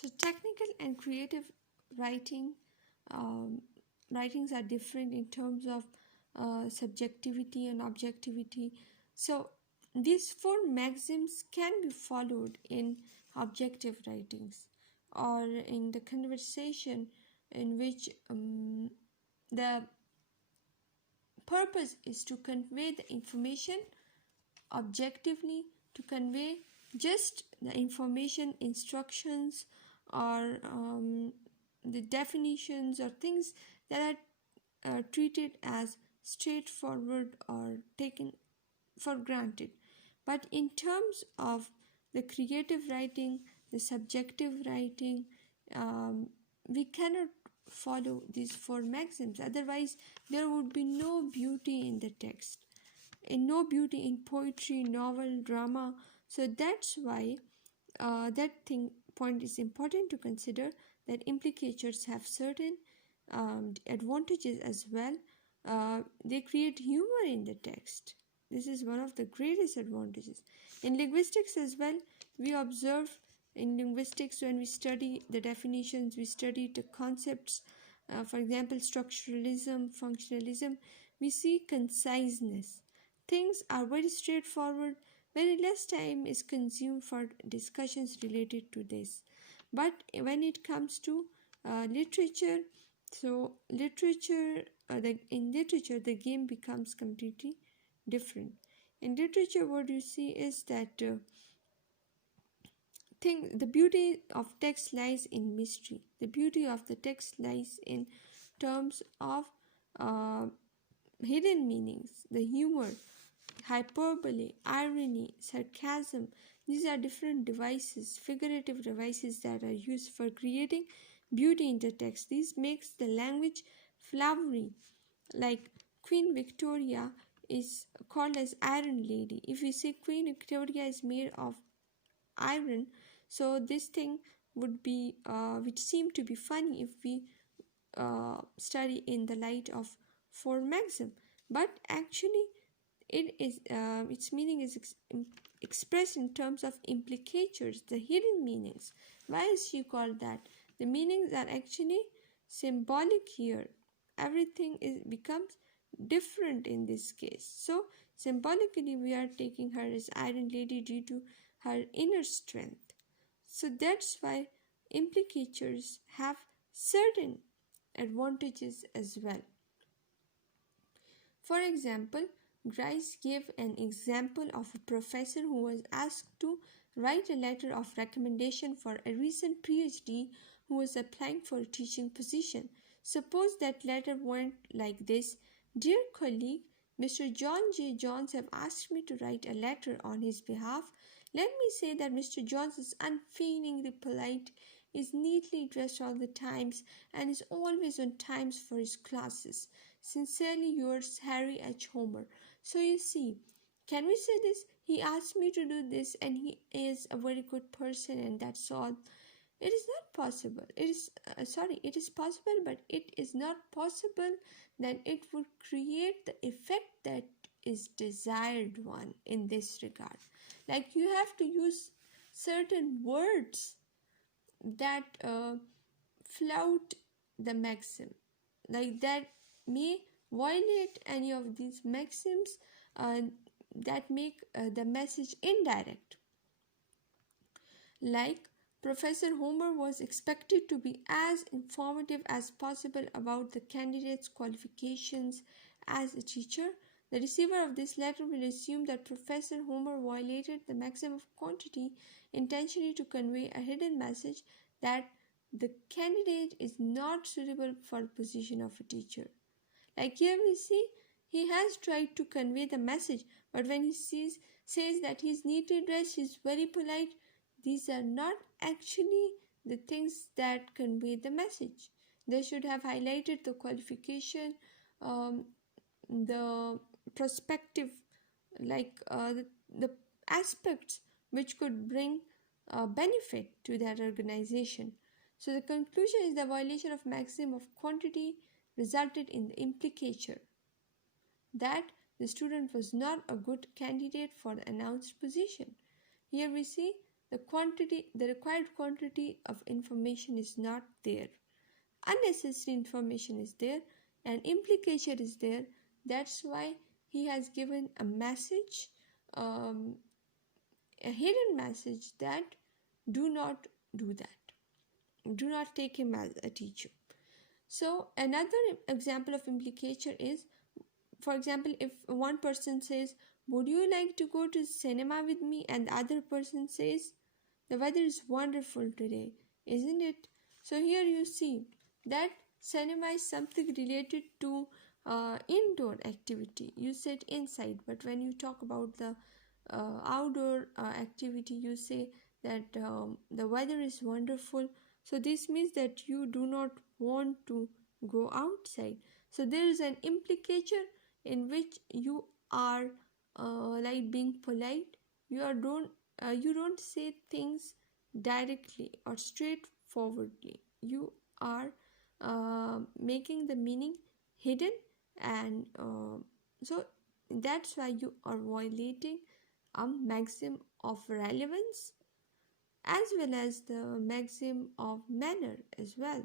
So technical and creative writing um, writings are different in terms of subjectivity and objectivity. So these four maxims can be followed in objective writings or in the conversation in which the purpose is to convey the information objectively, to convey just the information, instructions, or the definitions or things that are treated as straightforward or taken for granted. But in terms of the creative writing, the subjective writing, um, we cannot follow these four maxims. Otherwise, there would be no beauty in the text, and no beauty in poetry, novel, drama. So that's why that thing point is important to consider, that implicatures have certain advantages as well. They create humor in the text. This is one of the greatest advantages. In linguistics as well, we observe in linguistics when we study the definitions, we study the concepts, for example, structuralism, functionalism, we see conciseness. Things are very straightforward, very less time is consumed for discussions related to this. But when it comes to literature, so literature, in literature, the game becomes completely different. In literature, what you see is that the beauty of text lies in mystery. The beauty of the text lies in terms of uh, hidden meanings, the humor, hyperbole, irony, sarcasm. These are different devices, figurative devices that are used for creating beauty in the text. This makes the language flowery. Like Queen Victoria is called as Iron Lady. If we say Queen Victoria is made of iron, so this thing would seem to be funny if we study in the light of four maxim. But actually, its meaning is expressed in terms of implicatures, the hidden meanings. Why is she called that? The meanings are actually symbolic here. Everything becomes different in this case. So symbolically, we are taking her as Iron Lady due to her inner strength. So that's why implicatures have certain advantages as well. For example, Grice gave an example of a professor who was asked to write a letter of recommendation for a recent PhD who was applying for a teaching position. Suppose that letter went like this: Dear colleague, Mr. John J. Jones have asked me to write a letter on his behalf. Let me say that Mr. Jones is unfailingly polite, is neatly dressed all the times, and is always on time for his classes. Sincerely yours, Harry H. Homer. So you see, can we say this? He asked me to do this, and he is a very good person, and that's all. It is not possible. It is possible, but it is not possible that it would create the effect that is desired one in this regard. Like you have to use certain words that flout the maxim, like that may violate any of these maxims that make the message indirect. Like Professor Homer was expected to be as informative as possible about the candidate's qualifications as a teacher. The receiver of this letter will assume that Professor Homer violated the maxim of quantity intentionally to convey a hidden message that the candidate is not suitable for the position of a teacher. Like here we see, he has tried to convey the message, but when he says that he's neatly dressed, he's very polite, these are not actually the things that convey the message. They should have highlighted the qualification, the perspective, like the aspects which could bring benefit to that organization. So the conclusion is the violation of maxim of quantity resulted in the implicature that the student was not a good candidate for the announced position. Here we see the required quantity of information is not there. Unnecessary information is there, and implication is there. That's why he has given a message, um, a hidden message, that do not do that. Do not take him as a teacher. So another example of implication is, for example, if one person says, would you like to go to cinema with me, and the other person says, the weather is wonderful today, isn't it? So here you see that cinema is something related to indoor activity. You said inside, but when you talk about the outdoor activity, you say that the weather is wonderful. So this means that you do not want to go outside. So there is an implication in which you are like being polite. You don't say things directly or straightforwardly. You are making the meaning hidden, and so that's why you are violating a maxim of relevance as well as the maxim of manner as well.